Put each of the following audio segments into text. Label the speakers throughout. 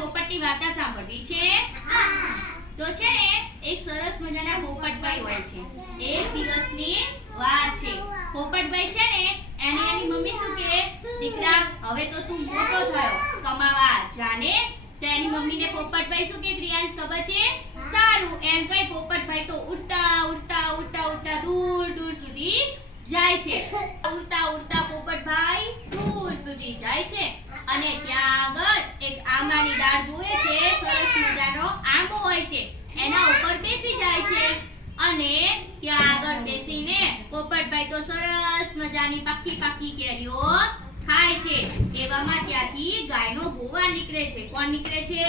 Speaker 1: પોપટની વાર્તા સાંભળવી છે? તો છે ને એક સરસ મજાના પોપટભાઈ હોય છે. એક દિવસની વાત છે. પોપટભાઈ છે ને એને એની મમ્મી શું કહે દીકરા હવે તો તું મોટો થયો કમાવા જાને. તો એની મમ્મીને પોપટભાઈ શું કહે ક્રિયાંશ ખબર છે? સારું. એમ કઈ પોપટભાઈ તો ઉડતા ઉડતા ઉડતા ઉડતા દૂર દૂર સુધી જાય છે. ઉડતા ઉડતા પોપટભાઈ દૂર સુધી જાય છે. અને ત્યાં આંબાની જોવે છે, સરસ મજાનો આંબો હોય છે. એના ઉપર બેસી જાય છે અને ત્યાં આગળ બેસીને પોપટભાઈ તો સરસ મજાની પાકી પાકી કેરીઓ ખાય છે. એવામાં ત્યાંથી ગાયનો ગોવાળ નીકળે છે. કોણ નીકળે છે?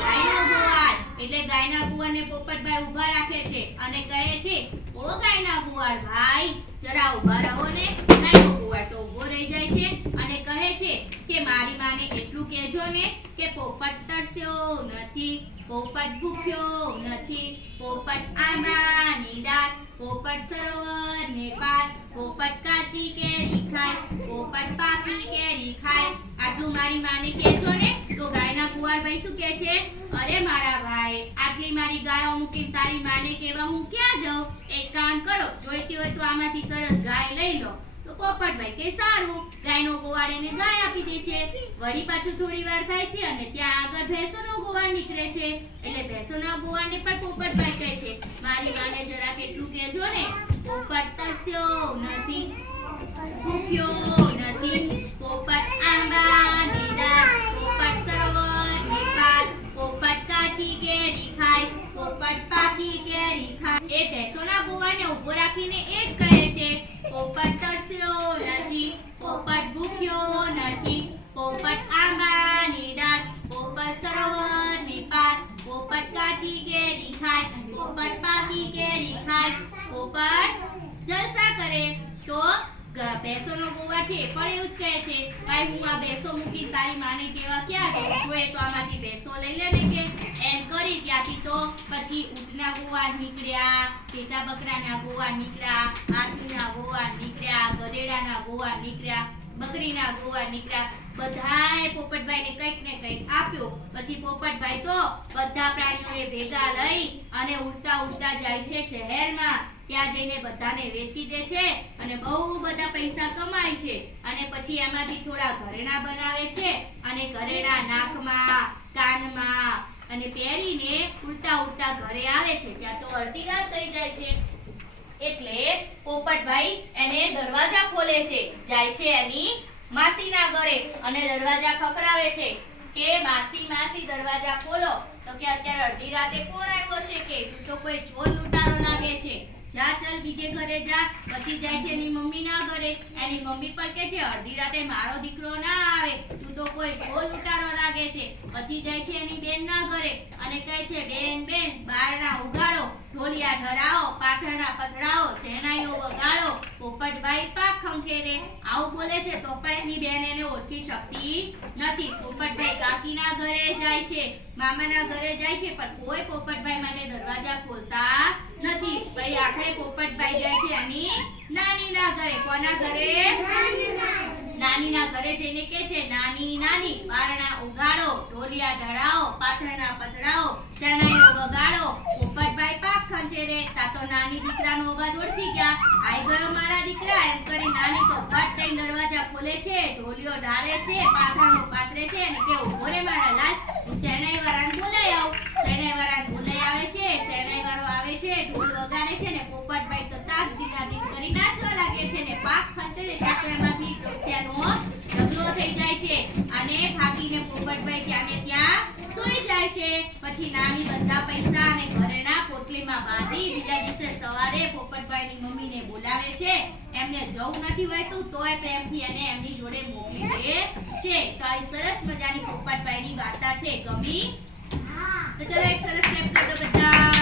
Speaker 1: ગાયનો ગોવાળ. એટલે ગાયના ગુવાળને પોપટભાઈ ઊભા રાખે છે અને કહે છે, ઓ ગાયના ગુવાળ ભાઈ, જરા ઊભા રહો ને. ગાયનો ગુવાળ તો ઊભો રહી જાય છે અને કહે છે કે, મારી માને કહેજો ને કે પોપટ તરસ્યો નથી, પોપટ ભૂખ્યો નથી, પોપટ આંબાની ડાળ પોપટ સરોવર ને પોપટ કાચી કેરી ખાય, પોપટ પાકી કેરી ખાય. આટલું મારી માને કહેજો ને તો ગાયના કુંવરભાઈ શું કહે છે? અરે મારા ભાઈ, આટલી મારી ગાયો મૂકીને તારી માને કહેવા હું ક્યાં જાઉં? એક કામ કરો, જોઈતી હોય તો આમાંથી સરસ ગાય લઈ લો. પોપટભાઈ કે સારું ગાયનો ગોવાળ એને ગાય આપી દે છે. વળી પાછું થોડી વાર થાય છે અને ત્યાં આગળ ભેંસોનો ગોવાળ નીકળે છે. એટલે ભેંસોના ગોવાળને પણ પોપટભાઈ કહે છે. મારી માને જરા કેટલું કહેજો ને, પોપટ તરસ્યો નથી ભૂખ્યો. કેરી ખાય જલસા કરે. તો ભેંસોનો ગોવા છે પણ એવું જ કહે છે. ભાઈ, હું આ ભેંસો મૂકી તારી માને કેવા ક્યાં છે જોઈએ તો આમાંથી ભેંસો લઈ લે ને કે. એમ કરી ત્યાંથી તો પછી ઊંટના ગોવા નીકળ્યા પેટા બકરાના ગોવા નીકળ્યા, હાથીના ગોવા નીકળ્યા, ગધેડાના ગોવા નીકળ્યા. બકરીના ગોવા નીકળ્યા. બધાએ પોપટભાઈને કંઈક ને કંઈક આપ્યો. પછી પોપટભાઈ તો બધા પ્રાણીઓને ભેગા લઈ અને ઉડતા ઉડતા જાય છે શહેરમાં. ત્યાં જઈને બધાને વેચી દે છે અને બહુ બધા પૈસા કમાય છે. અને પછી એમાંથી થોડા ઘરેણા બનાવે છે અને ઘરેણા નાકમાં કાનમાં અને પહેરીને ઉડતા ઉડતા ઘરે આવે છે. ત્યાં તો અડધી રાત થઈ જાય છે. એટલે પોપટભાઈ એને દરવાજા ખોલે છે. જાય છે એની માસીના ઘરે અને દરવાજા ખખડાવે છે. કે માસી માસી, દરવાજા ખોલો. તો કે અત્યારે અડધી રાતે કોણ આવ્યો છે કે? તું કોઈ ચોર લૂંટારો લાગે છે. જા, ચાલ બીજે ઘરે જા. પછી જાય છે એની મમ્મીના ઘરે. એની મમ્મી પણ કે છે, અડધી રાતે મારો દીકરો ના આવે. તું તો કોઈ ચોર લૂંટારો લાગે છે. પછી જાય છે એની બેનના ઘરે અને કહે છે, બેન બેન બારણા ઉગાડો. ઢોલિયા ઢરાવો પાથરણા પથડાઓ શેનાઈઓ વગાડો, પોપટભાઈ પાક ખંખેરે. આવું બોલે છે તો પણ એની બેન એને ઓળખી શકતી નથી. પોપટભાઈ કાકીના ઘરે જાય છે, મામાના ઘરે જાય છે, પણ કોઈ પોપટભાઈ માટે દરવાજા ખોલતા નથી. ભાઈ, આખરે પોપટભાઈ જાય છે એની નાનીના ઘરે. કોના ઘરે? નાનીના ઘરે જઈને કે છે, નાની નાની, બારણા ઉગાડો, ઢોલિયા ઢળાવો પાથરણા પથડાઓ શરણાઈઓ વગાડો. પોપટભાઈ પાક ખંચેરે તા તો નાની દીકરાનો અવાજ ઓળખી ગયા. આઈ ગયો મારા દીકરા. એમ કરી નાની તો ફટ થઈ દરવાજા ખોલે છે, ઢોલિયો ઢાળે છે, પાથરણો પાથરે છે અને કે ઊભો રે મારા લાલ. શરણાઈ વાળાને બોલાઈ આવું. શરણાઈ વાળાને બોલાઈ આવે છે શરણાઈ વાળો આવે છે, ઢોલ વગાડે છે ને. પોપટભાઈ તો તાક દીના દીન કરી નાચવા લાગે છે ને પાક ખંચેરે છે તો એમાંથી રૂપિયાનો ઢગલો થઈ જાય છે અને થાકીને પોપટભાઈ ત્યાં ને ત્યાં સૂઈ જાય છે. પછી નાની બધા પૈસા અને ઘરેણા પોટલીમાં બાંધી બીજા દિવસે સવારે પોપટભાઈની મમ્મીને બોલાવે છે. એમને જવું નથી હોતું તોય પ્રેમથી એને એમની જોડે મોકલી દે છે. તો આ સરસ મજાની પોપટભાઈની વાર્તા છે ગમી. તો ચલો એક સરસ સ્ટેપ કરી બધા.